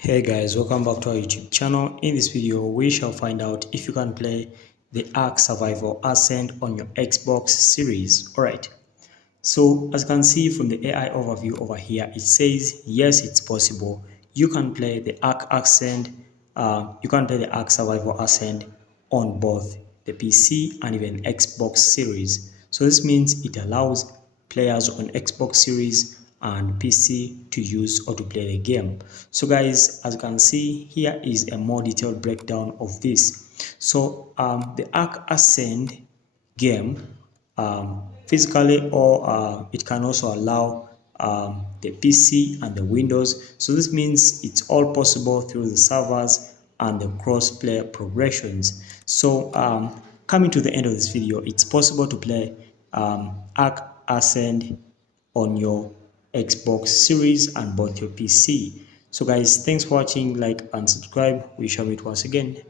Hey guys, welcome back to our YouTube channel. In this video, we shall find out if you can play the Ark Survival Ascend on your Xbox Series. Alright, so as you can see from the AI overview over here, it says yes, it's possible. You can play the Ark Ascend, you can play the Ark Survival Ascend on both the PC and even Xbox Series. So this means it allows players on Xbox Series and PC to use or to play the game. So guys, as you can see, here is a more detailed breakdown of this. So the Ark Ascend game physically, or it can also allow the PC and the Windows. So this means it's all possible through the servers and the cross-play progressions. So coming to the end of this video, it's possible to play Ark Ascend on your Xbox Series and both your PC. So guys, thanks for watching. Like and subscribe. We shall meet once again.